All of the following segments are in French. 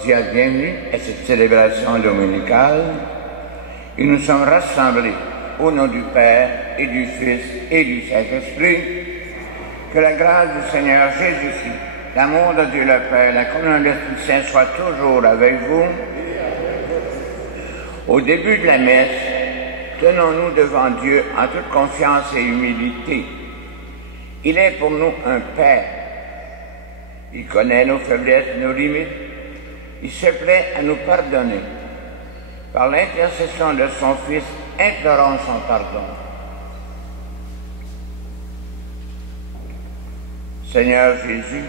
cordiale bienvenue à cette célébration dominicale et nous sommes rassemblés au nom du Père et du Fils et du Saint-Esprit. Que la grâce du Seigneur Jésus-Christ, l'amour de Dieu le Père, la communion de l'Esprit Saint soit toujours avec vous. Au début de la messe, tenons-nous devant Dieu en toute confiance et humilité. Il est pour nous un Père. Il connaît nos faiblesses, nos limites. Il se plaît à nous pardonner. Par l'intercession de son Fils, implorons son pardon. Seigneur Jésus,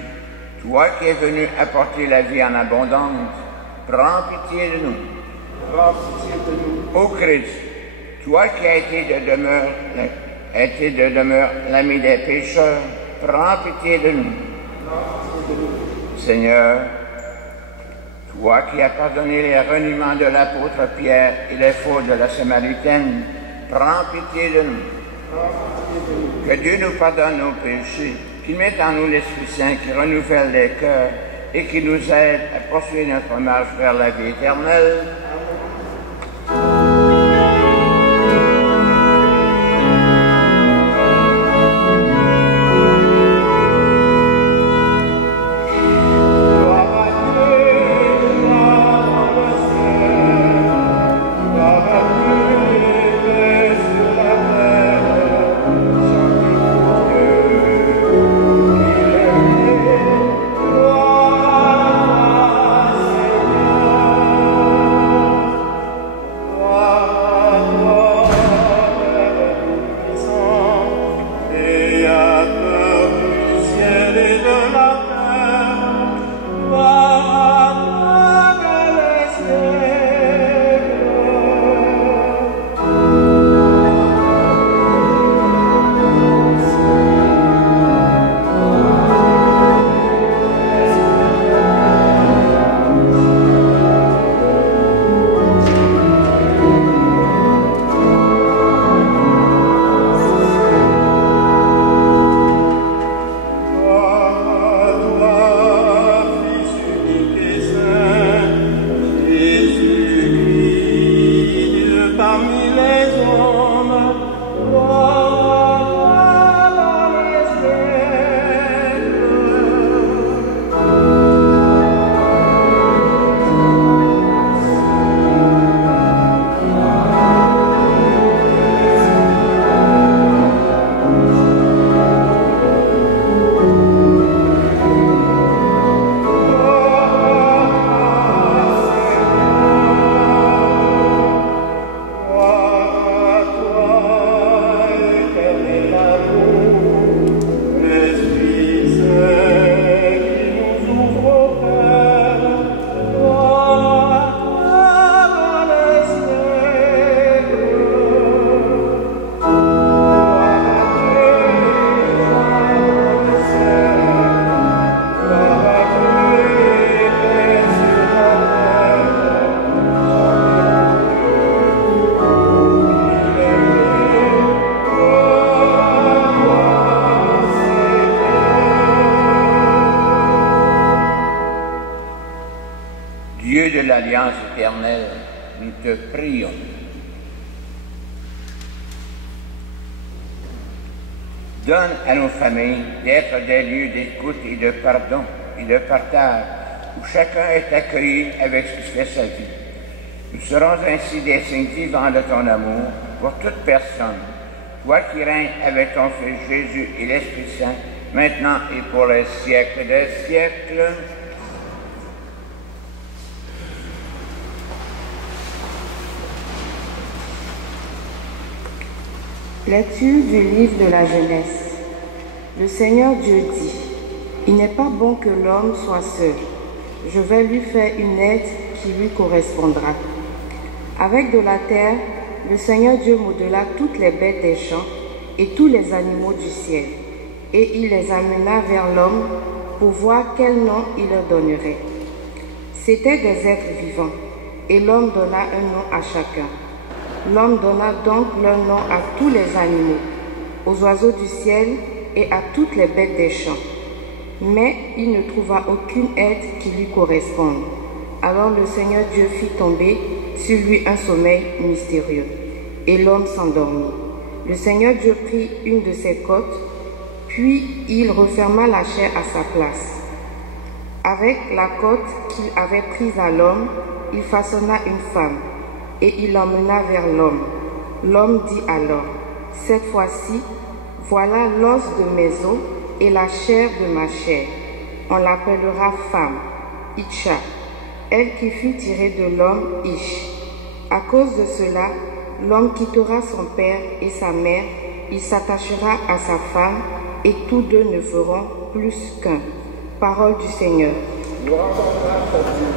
toi qui es venu apporter la vie en abondance, prends pitié de nous. Prends pitié de nous. Ô Christ, toi qui as été de demeure l'ami des pécheurs, prends pitié de nous. Seigneur, toi qui as pardonné les reniements de l'apôtre Pierre et les fautes de la Samaritaine, prends pitié de nous. Que Dieu nous pardonne nos péchés, qu'il mette en nous l'Esprit Saint qui renouvelle les cœurs et qui nous aide à poursuivre notre marche vers la vie éternelle. L'Alliance éternelle, nous te prions. Donne à nos familles d'être des lieux d'écoute et de pardon et de partage où chacun est accueilli avec ce qui fait sa vie. Nous serons ainsi des signes vivants de ton amour pour toute personne, toi qui règnes avec ton Fils Jésus et l'Esprit Saint, maintenant et pour les siècles des siècles. Lecture du livre de la Genèse. Le Seigneur Dieu dit, « Il n'est pas bon que l'homme soit seul. Je vais lui faire une aide qui lui correspondra. » Avec de la terre, le Seigneur Dieu modela toutes les bêtes des champs et tous les animaux du ciel, et il les amena vers l'homme pour voir quel nom il leur donnerait. C'étaient des êtres vivants, et l'homme donna un nom à chacun. L'homme donna donc leur nom à tous les animaux, aux oiseaux du ciel et à toutes les bêtes des champs. Mais il ne trouva aucune aide qui lui corresponde. Alors le Seigneur Dieu fit tomber sur lui un sommeil mystérieux, et l'homme s'endormit. Le Seigneur Dieu prit une de ses côtes, puis il referma la chair à sa place. Avec la côte qu'il avait prise à l'homme, il façonna une femme, et il l'emmena vers l'homme. L'homme dit alors, « Cette fois-ci, voilà l'os de mes os et la chair de ma chair. On l'appellera femme, Itcha, elle qui fut tirée de l'homme Ish. À cause de cela, l'homme quittera son père et sa mère, il s'attachera à sa femme, et tous deux ne feront plus qu'un. » Parole du Seigneur. Gloire à Dieu.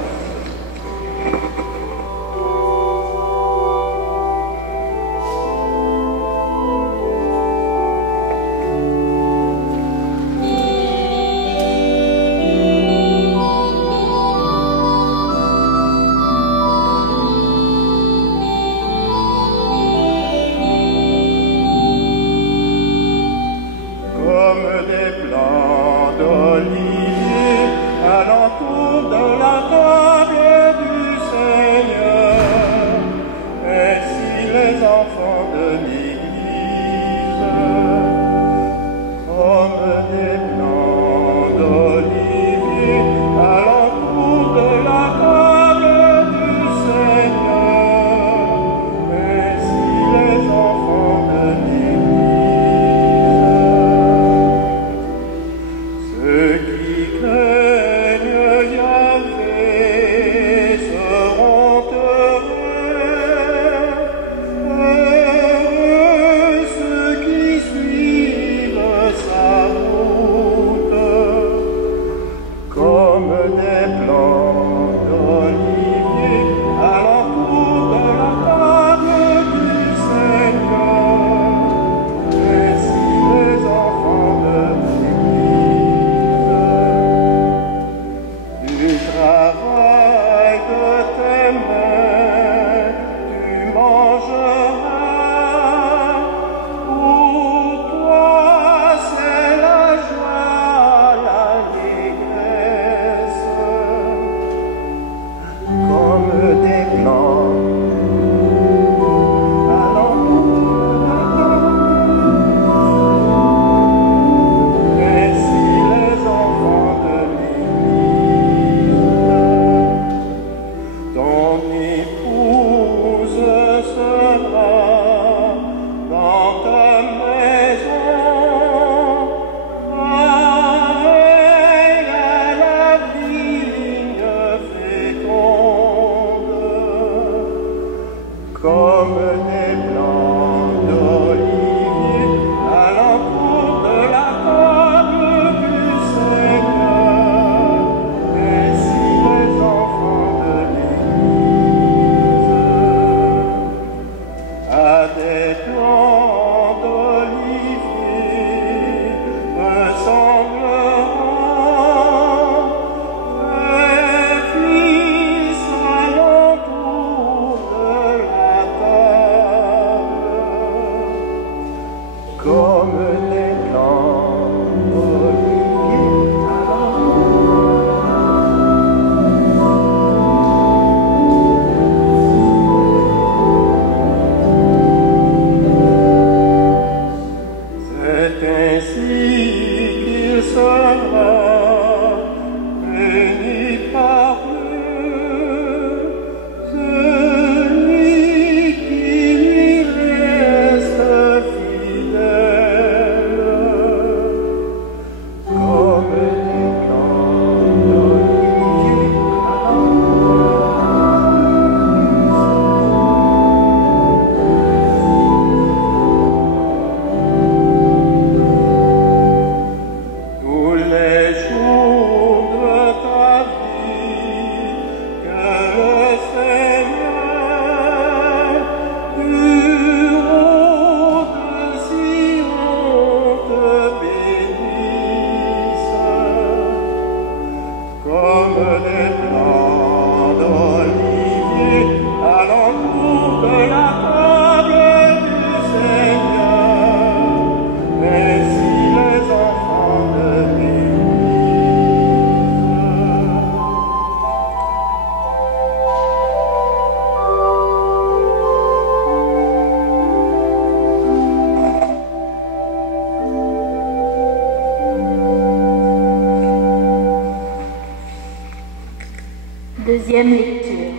Deuxième lecture.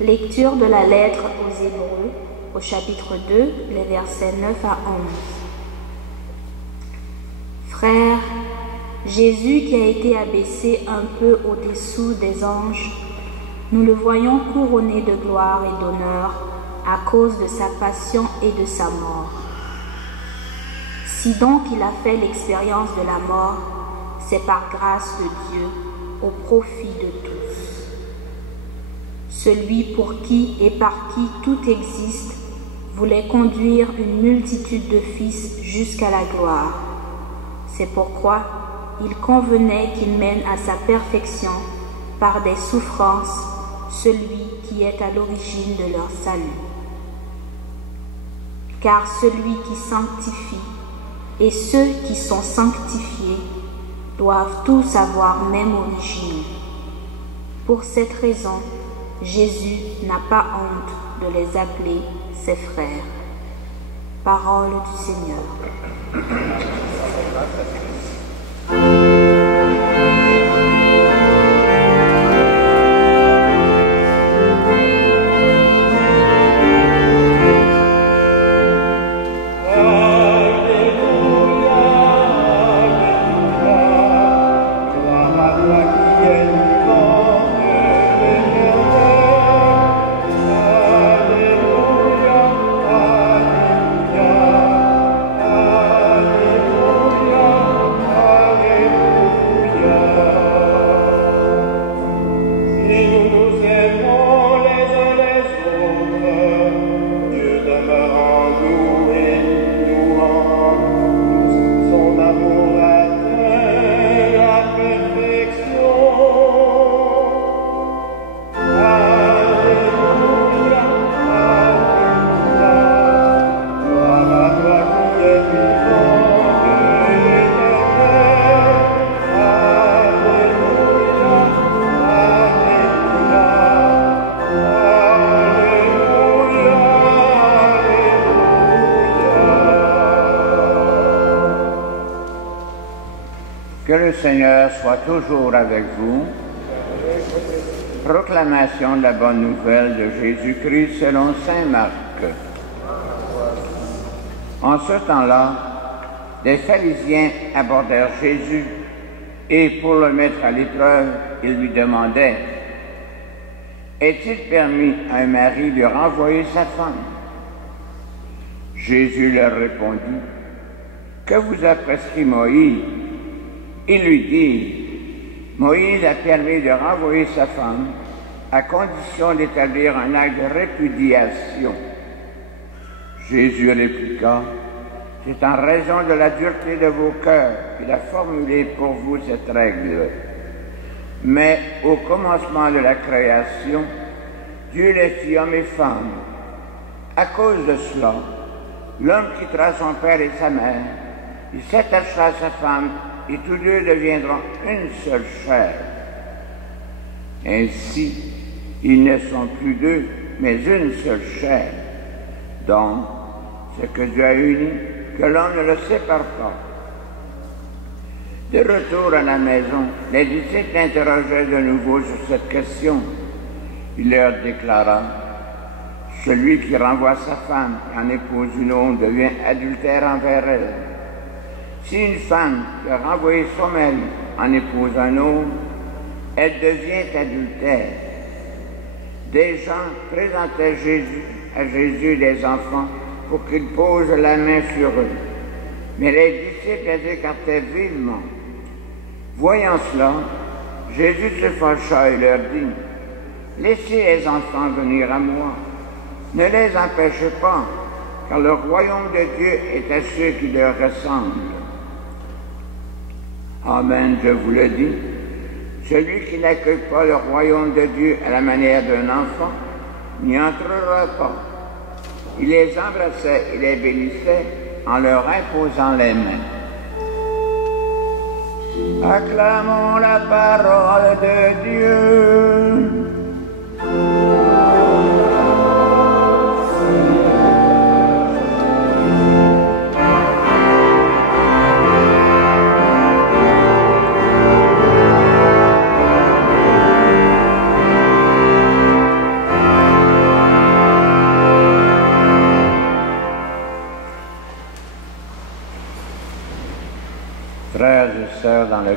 Lecture de la lettre aux Hébreux, au chapitre 2, les versets 9 à 11. Frères, Jésus qui a été abaissé un peu au-dessous des anges, nous le voyons couronné de gloire et d'honneur à cause de sa passion et de sa mort. Si donc il a fait l'expérience de la mort, c'est par grâce de Dieu, au profit de tous. Celui pour qui et par qui tout existe voulait conduire une multitude de fils jusqu'à la gloire. C'est pourquoi il convenait qu'il mène à sa perfection par des souffrances celui qui est à l'origine de leur salut. Car celui qui sanctifie et ceux qui sont sanctifiés doivent tous avoir même origine. Pour cette raison, Jésus n'a pas honte de les appeler ses frères. Parole du Seigneur. Que le Seigneur soit toujours avec vous. Proclamation de la bonne nouvelle de Jésus-Christ selon saint Marc. En ce temps-là, des pharisiens abordèrent Jésus et pour le mettre à l'épreuve, ils lui demandaient « Est-il permis à un mari de renvoyer sa femme ?» Jésus leur répondit « Que vous a prescrit Moïse ?» Ils lui disent « Moïse a permis de renvoyer sa femme à condition d'établir un acte de répudiation. » Jésus répliqua « C'est en raison de la dureté de vos cœurs qu'il a formulé pour vous cette règle. Mais au commencement de la création, Dieu les fit hommes et femmes. À cause de cela, l'homme quittera son père et sa mère, il s'attachera à sa femme, et tous deux deviendront une seule chair. Ainsi, ils ne sont plus deux, mais une seule chair. Donc, ce que Dieu a uni, que l'homme ne le sépare pas. » De retour à la maison, les disciples l'interrogeaient de nouveau sur cette question. Il leur déclara « Celui qui renvoie sa femme et en épouse une autre devient adultère envers elle. Si une femme qui a renvoyé son mari en épouse un autre, elle devient adultère. » Des gens présentaient à Jésus des enfants pour qu'il pose la main sur eux. Mais les disciples les écartaient vivement. Voyant cela, Jésus se fâcha et leur dit « Laissez les enfants venir à moi. Ne les empêchez pas, car le royaume de Dieu est à ceux qui leur ressemblent. Amen, je vous le dis, celui qui n'accueille pas le royaume de Dieu à la manière d'un enfant n'y entrera pas. » Il les embrassait et les bénissait en leur imposant les mains. Acclamons la parole de Dieu.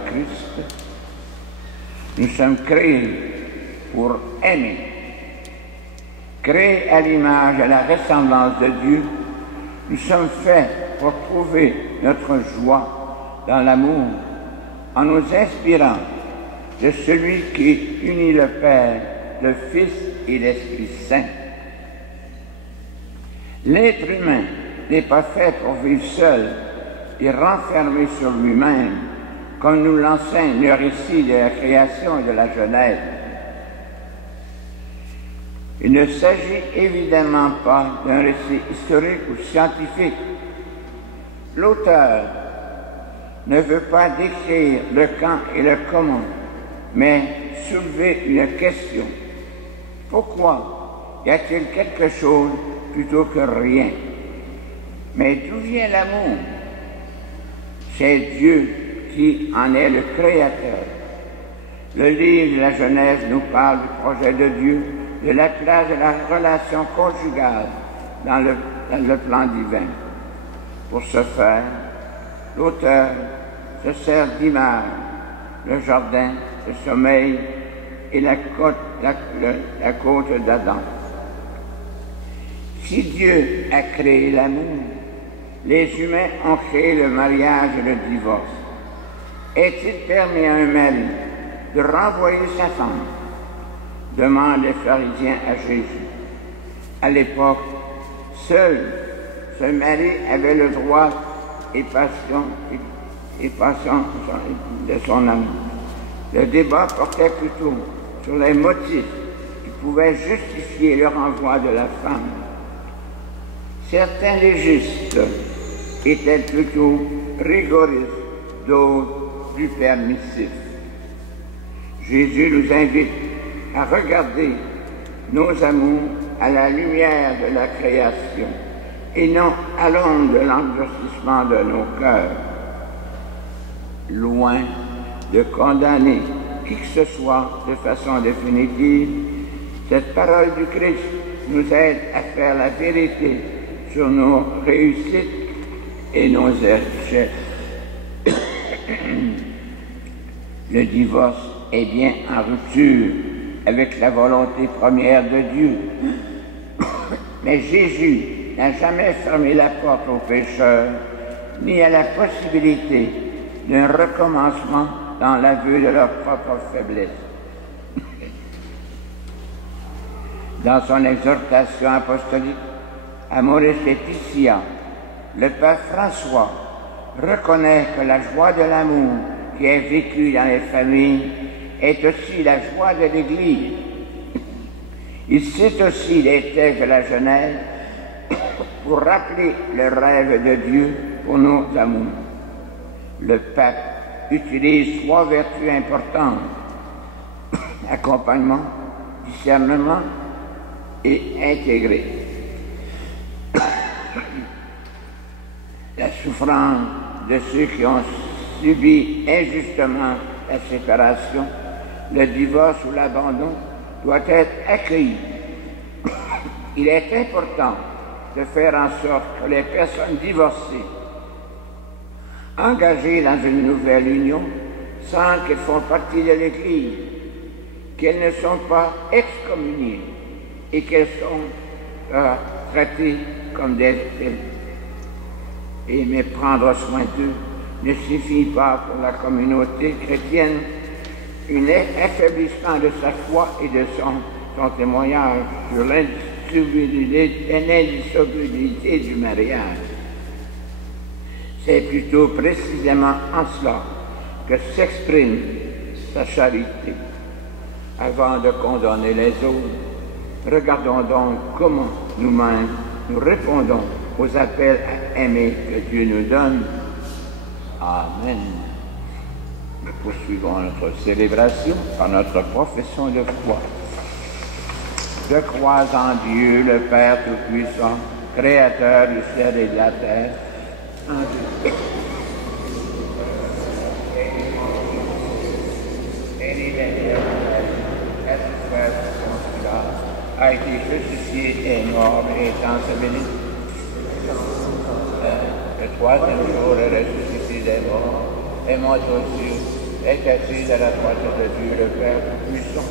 Christ. Nous sommes créés pour aimer. Créés à l'image et à la ressemblance de Dieu, nous sommes faits pour trouver notre joie dans l'amour, en nous inspirant de celui qui unit le Père, le Fils et l'Esprit Saint. L'être humain n'est pas fait pour vivre seul et renfermé sur lui-même, comme nous l'enseigne le récit de la création et de la Genèse. Il ne s'agit évidemment pas d'un récit historique ou scientifique. L'auteur ne veut pas décrire le quand et le comment, mais soulever une question. Pourquoi y a-t-il quelque chose plutôt que rien? Mais d'où vient l'amour? C'est Dieu qui en est le créateur. Le livre de la Genèse nous parle du projet de Dieu, de la place de la relation conjugale dans le plan divin. Pour ce faire, l'auteur se sert d'images, le jardin, le sommeil et la côte d'Adam. Si Dieu a créé l'amour, les humains ont créé le mariage et le divorce. Est-il permis à un mari de renvoyer sa femme? Demandent les pharisiens à Jésus. À l'époque, seul ce mari avait le droit et passion de son amour. Le débat portait plutôt sur les motifs qui pouvaient justifier le renvoi de la femme. Certains légistes étaient plutôt rigoristes, d'autres plus permissifs. Jésus nous invite à regarder nos amours à la lumière de la création et non à l'ombre de l'endurcissement de nos cœurs. Loin de condamner qui que ce soit de façon définitive, cette parole du Christ nous aide à faire la vérité sur nos réussites et nos échecs. Le divorce est bien en rupture avec la volonté première de Dieu. Mais Jésus n'a jamais fermé la porte aux pécheurs, ni à la possibilité d'un recommencement dans l'aveu de leur propre faiblesse. Dans son exhortation apostolique, Amoris Laetitia, le pape François reconnaît que la joie de l'amour qui est vécue dans les familles est aussi la joie de l'Église. Il cite aussi les textes de la Genèse pour rappeler le rêve de Dieu pour nos amours. Le pape utilise 3 vertus importantes: accompagnement, discernement et intégré. La souffrance de ceux qui ont subi injustement la séparation, le divorce ou l'abandon doit être accueilli. Il est important de faire en sorte que les personnes divorcées, engagées dans une nouvelle union, sentent qu'elles font partie de l'Église, qu'elles ne sont pas excommuniées et qu'elles sont traitées comme des fils. Mais prendre soin d'eux ne suffit pas pour la communauté chrétienne. Un affaiblissement de sa foi et de son témoignage sur l'indissolubilité du mariage. C'est plutôt précisément en cela que s'exprime sa charité. Avant de condamner les autres, regardons donc comment nous-mêmes nous répondons aux appels à aimer que Dieu nous donne. Amen. Nous poursuivons notre célébration par notre profession de foi. Je crois en Dieu, le Père Tout-Puissant, Créateur du ciel et de la terre, en Dieu. A été crucifié et mort et est enseveli. Le 3e jour est ressuscité des morts et monte aux cieux est assis à la droite de Dieu le Père Tout-Puissant.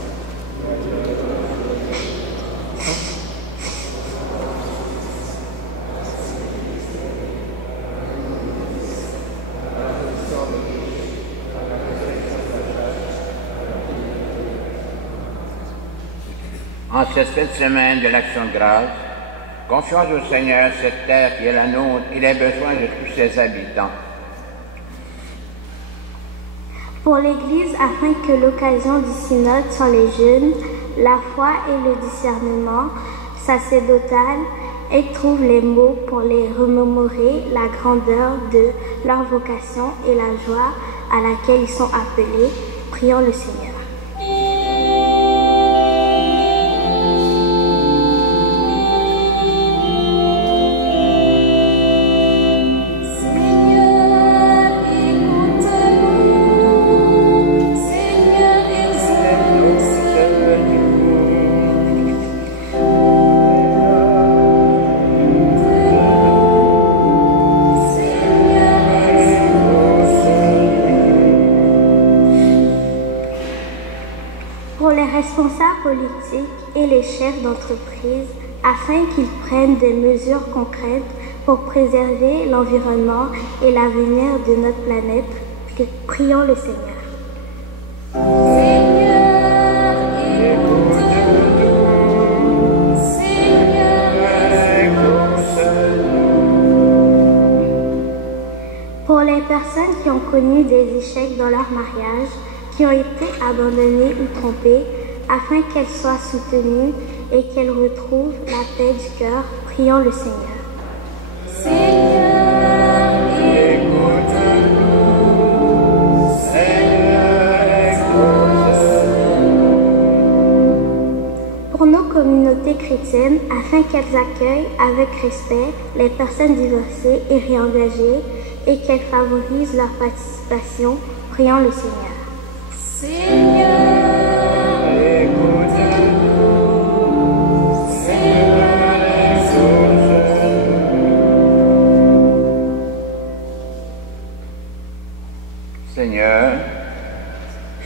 En cette semaine de l'Action de grâce, confions au Seigneur cette terre qui est la nôtre et les besoins de tous ses habitants. Pour l'Église, afin que l'occasion du synode soit les jeunes, la foi et le discernement sacerdotal, et trouve les mots pour les remémorer la grandeur de leur vocation et la joie à laquelle ils sont appelés. Prions le Seigneur. Responsables politiques et les chefs d'entreprise afin qu'ils prennent des mesures concrètes pour préserver l'environnement et l'avenir de notre planète. Prions le Seigneur. Seigneur, écoute-nous. Seigneur, écoute-nous. Pour les personnes qui ont connu des échecs dans leur mariage, qui ont été abandonnées ou trompées, afin qu'elles soient soutenues et qu'elles retrouvent la paix du cœur, prions le Seigneur. Seigneur, écoute-nous. Seigneur, écoute-nous. Pour nos communautés chrétiennes, afin qu'elles accueillent avec respect les personnes divorcées et réengagées et qu'elles favorisent leur participation, prions le Seigneur. Seigneur, Seigneur,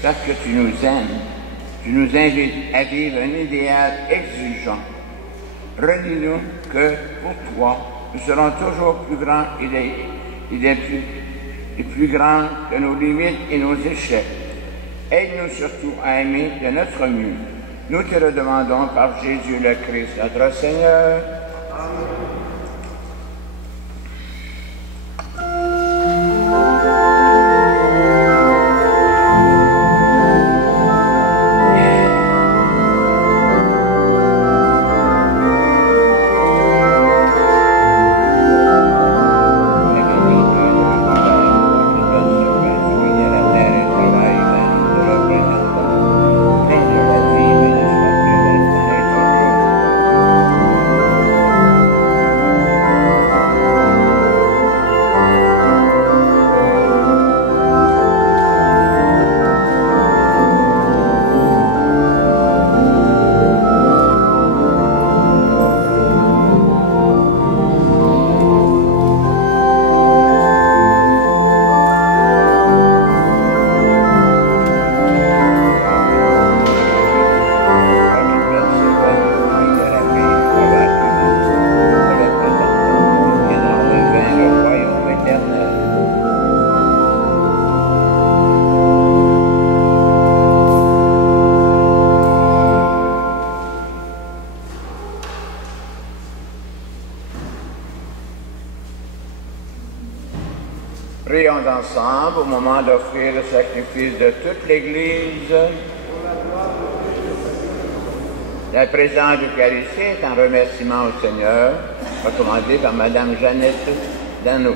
parce que tu nous aimes, tu nous invites à vivre un idéal exigeant. Redis-nous que pour toi, nous serons toujours plus grands et plus grands que nos limites et nos échecs. Aide-nous surtout à aimer de notre mieux. Nous te le demandons par Jésus le Christ, notre Seigneur. Amen. Prions ensemble au moment d'offrir le sacrifice de toute l'Église. La présence d'Eucharistie est un remerciement au Seigneur, recommandé par Madame Jeannette Dano.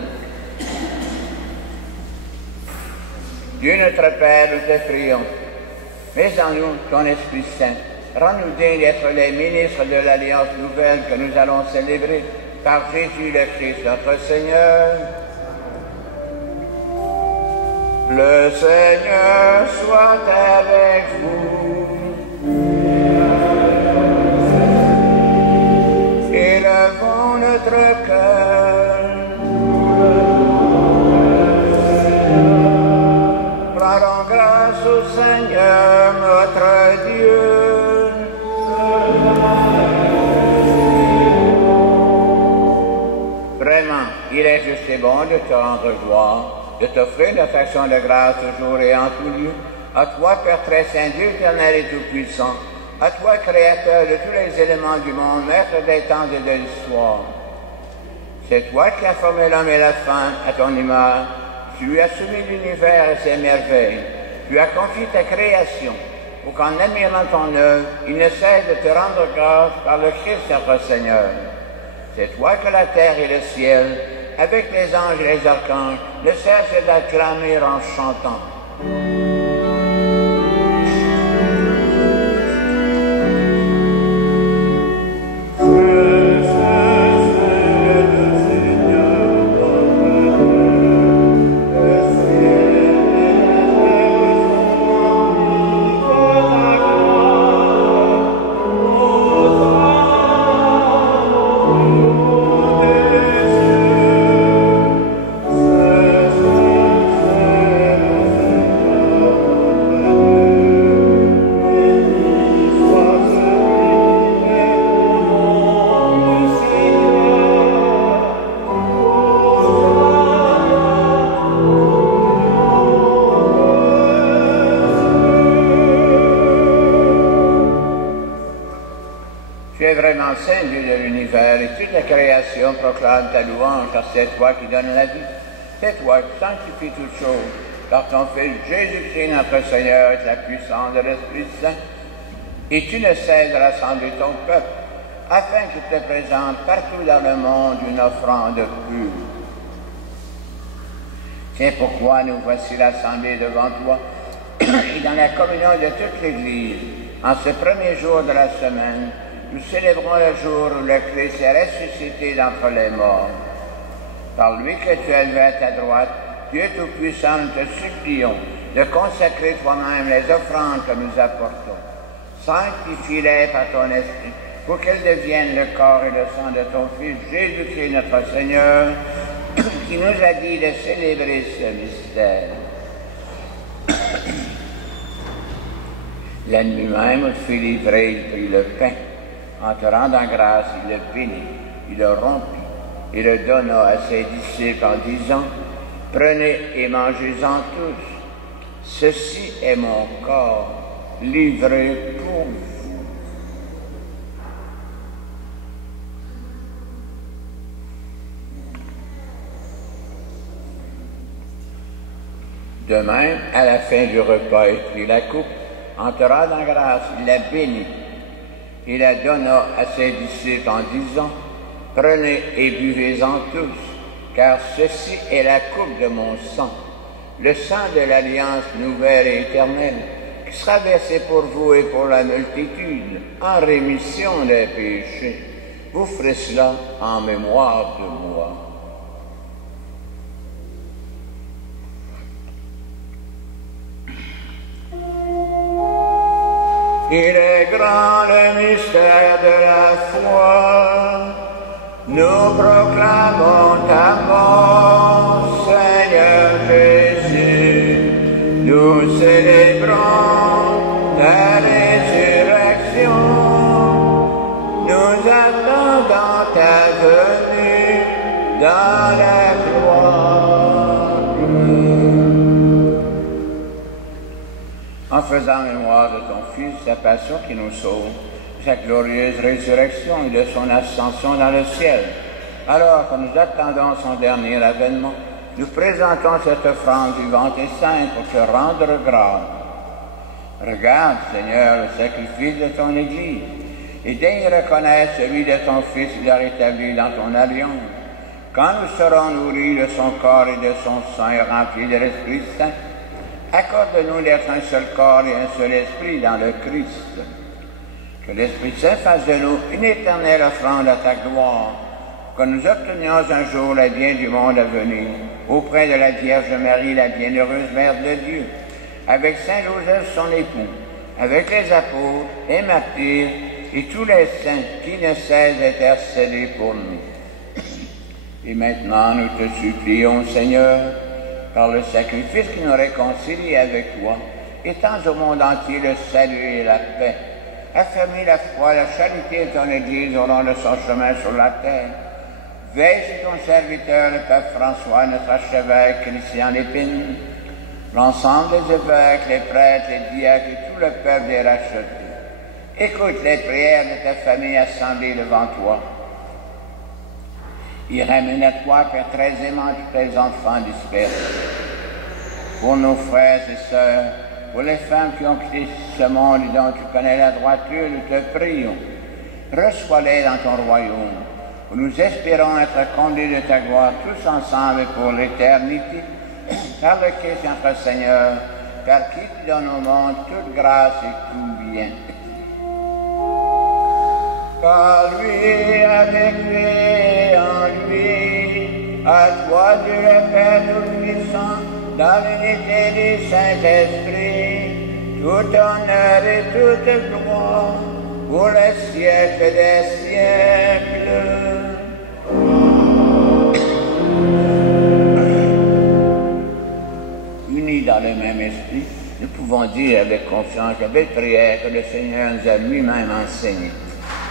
Dieu notre Père, nous te prions. Mets en nous ton Esprit Saint. Rends-nous dignes d'être les ministres de l'Alliance nouvelle que nous allons célébrer par Jésus le Christ, notre Seigneur. Le Seigneur soit avec vous. Élevons notre cœur. Rendons grâce bon de te rendre gloire, de t'offrir notre action de grâce toujours et en tout lieu. À toi, Père très saint, Dieu éternel et tout-puissant, à toi, Créateur de tous les éléments du monde, Maître des temps et de l'histoire. C'est toi qui as formé l'homme et la femme à ton image. Tu lui as soumis l'univers et ses merveilles. Tu as confié ta création pour qu'en admirant ton œuvre, il ne cesse de te rendre grâce par le Christ notre Seigneur. C'est toi que la terre et le ciel, avec les anges et les archanges, ne cessent d'acclamer en chantant. Saint Dieu de l'univers, et toute la création proclame ta louange, car c'est toi qui donnes la vie. C'est toi qui sanctifies toutes choses, par ton Fils Jésus-Christ, notre Seigneur, avec la puissance de l'Esprit Saint. Et tu ne cesses de rassembler ton peuple, afin qu'il te présente partout dans le monde une offrande pure. C'est pourquoi nous voici rassemblés devant toi, et dans la communion de toute l'Église, en ce premier jour de la semaine, nous célébrons le jour où le Christ est ressuscité d'entre les morts. Par lui que tu as élevé à ta droite, Dieu Tout-Puissant, nous te supplions de consacrer toi-même les offrandes que nous apportons. Sanctifie-les par ton esprit, pour qu'elles deviennent le corps et le sang de ton Fils Jésus-Christ notre Seigneur, qui nous a dit de célébrer ce mystère. La nuit même, où il fut livré, il prit le pain. En te rendant grâce, il le bénit, il le rompit, et le donna à ses disciples en disant, « Prenez et mangez-en tous. Ceci est mon corps, livré pour vous. » De même, à la fin du repas, il prit la coupe. En te rendant grâce, il la bénit. Il la donna à ses disciples en disant, « Prenez et buvez-en tous, car ceci est la coupe de mon sang, le sang de l'alliance nouvelle et éternelle, qui sera versé pour vous et pour la multitude, en rémission des péchés. Vous ferez cela en mémoire de moi. » Il est grand le mystère de la foi. Nous proclamons ta mort, Seigneur Jésus. Nous célébrons ta résurrection. Nous attendons ta venue dans la gloire. En faisant mémoire de ton Fils, sa passion qui nous sauve, sa glorieuse résurrection et de son ascension dans le ciel. Alors que nous attendons son dernier avènement, nous présentons cette offrande vivante et sainte pour te rendre grâce. Regarde, Seigneur, le sacrifice de ton Église, et daigne reconnaître celui de ton Fils qu'il a rétabli dans ton alliance. Quand nous serons nourris de son corps et de son sang et remplis de l'Esprit Saint, accorde-nous d'être un seul corps et un seul esprit dans le Christ. Que l'Esprit Saint fasse de nous une éternelle offrande à ta gloire, que nous obtenions un jour le bien du monde à venir, auprès de la Vierge Marie, la bienheureuse Mère de Dieu, avec Saint Joseph son époux, avec les apôtres, les martyrs et tous les saints qui ne cessent d'intercéder pour nous. Et maintenant, nous te supplions, Seigneur, par le sacrifice qui nous réconcilie avec toi, étends au monde entier le salut et la paix. Affermis la foi, la charité de ton Église au long de son chemin sur la terre. Veille sur ton serviteur, le Pape François, notre archevêque, Christian Lépine, l'ensemble des évêques, les prêtres, les diacres et tout le peuple des rachetés. Écoute les prières de ta famille assemblée devant toi. Il ramène à toi, Père très aimant, tous tes enfants dispersés. Pour nos frères et sœurs, pour les femmes qui ont quitté ce monde et dont tu connais la droiture, nous te prions. Reçois-les dans ton royaume, où nous espérons être conduits de ta gloire tous ensemble pour l'éternité, par le Christ notre Seigneur, par qui tu donnes au monde toute grâce et tout bien. Par lui, avec lui, en lui, à toi Dieu le Père Tout-Puissant, dans l'unité du Saint-Esprit, tout honneur et toute gloire, pour les siècles des siècles. Unis dans le même esprit, nous pouvons dire avec confiance la belle prière que le Seigneur nous a lui-même enseignée.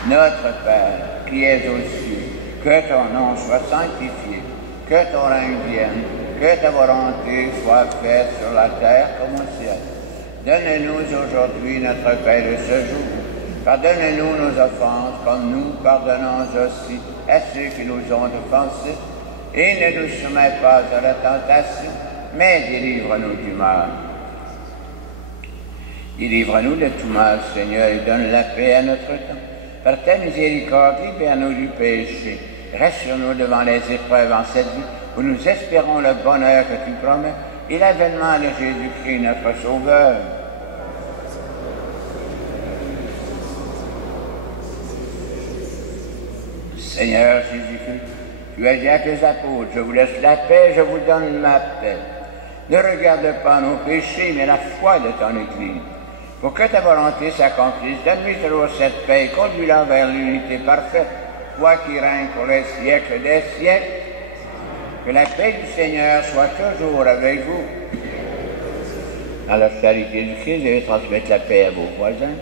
Notre Père, qui es aux cieux, que ton nom soit sanctifié, que ton règne vienne, que ta volonté soit faite sur la terre comme au ciel. Donne-nous aujourd'hui notre pain de ce jour. Pardonne-nous nos offenses, comme nous pardonnons aussi à ceux qui nous ont offensés. Et ne nous soumets pas à la tentation, mais délivre-nous du mal. Délivre-nous de tout mal, Seigneur, et donne la paix à notre temps. Par ta miséricorde, libère-nous du péché. Rassure-nous devant les épreuves en cette vie, où nous espérons le bonheur que tu promets et l'avènement de Jésus-Christ, notre Sauveur. Seigneur Jésus-Christ, tu as dit à tes apôtres, je vous laisse la paix, je vous donne ma paix. Ne regarde pas nos péchés, mais la foi de ton Église. Pour que ta volonté s'accomplisse, donne-lui toujours cette paix et conduis-la vers l'unité parfaite, toi qui règnes pour les siècles des siècles. Que la paix du Seigneur soit toujours avec vous. Dans la charité du Christ, je vais transmettre la paix à vos voisins.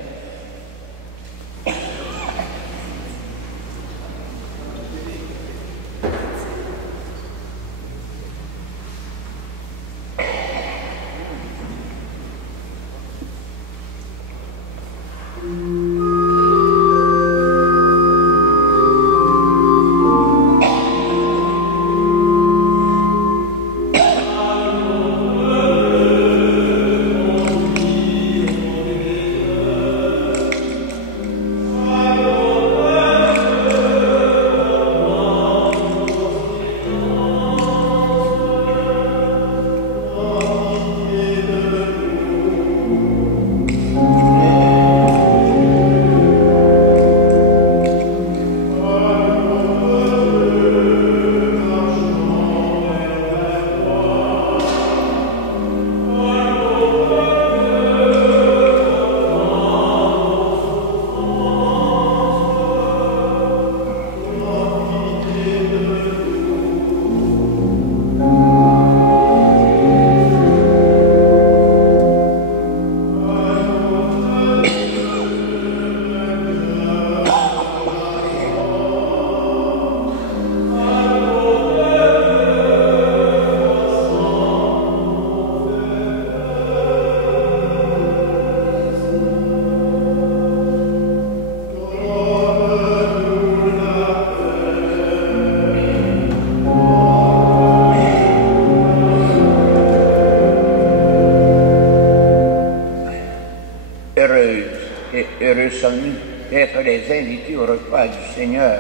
D'être les invités au repas du Seigneur.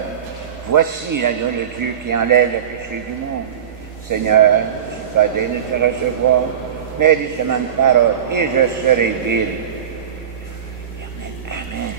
Voici l'agneau de Dieu qui enlève le péché du monde. Seigneur, je ne suis pas digne de te recevoir, mais dis seulement une parole et je serai guéri. Amen. Amen.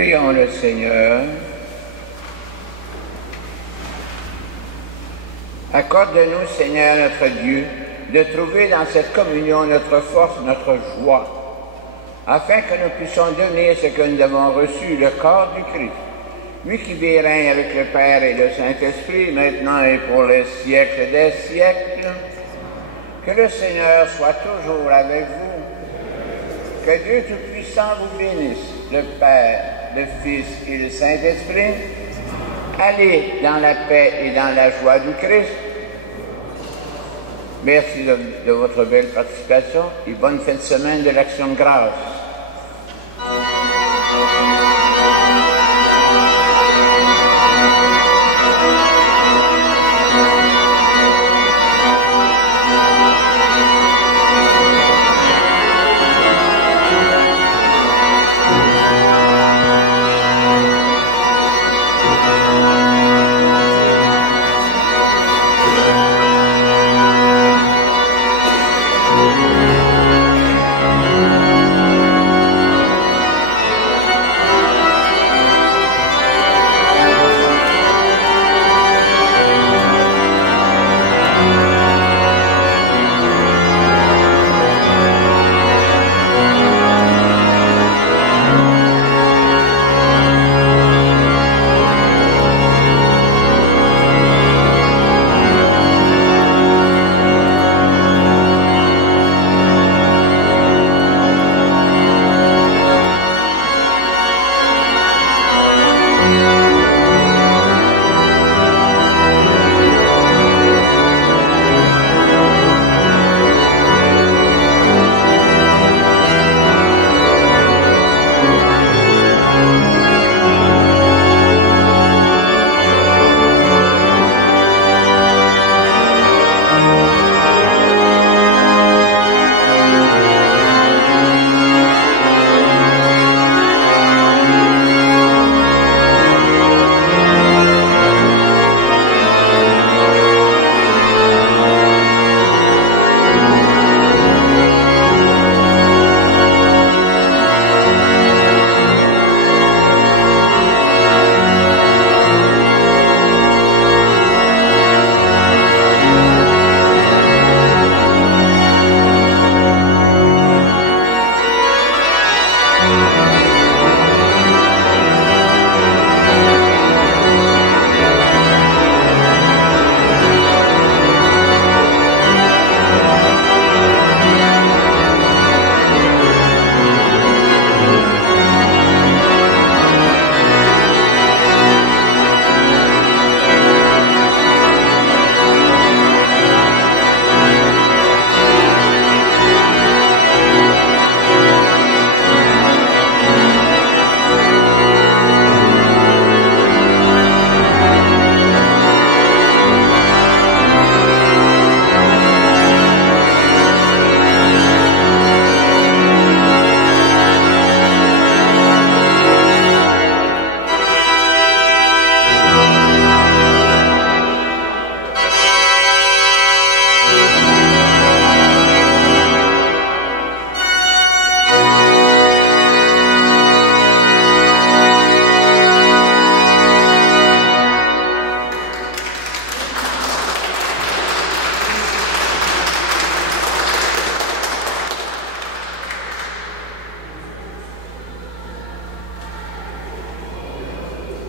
Prions le Seigneur. Accorde-nous, Seigneur notre Dieu, de trouver dans cette communion notre force, notre joie, afin que nous puissions devenir ce que nous avons reçu, le corps du Christ, lui qui vit et règne avec le Père et le Saint-Esprit, maintenant et pour les siècles des siècles. Que le Seigneur soit toujours avec vous. Que Dieu Tout-Puissant vous bénisse, le Père, le Fils et le Saint-Esprit. Allez dans la paix et dans la joie du Christ. Merci de votre belle participation et bonne fin de semaine de l'Action de grâce.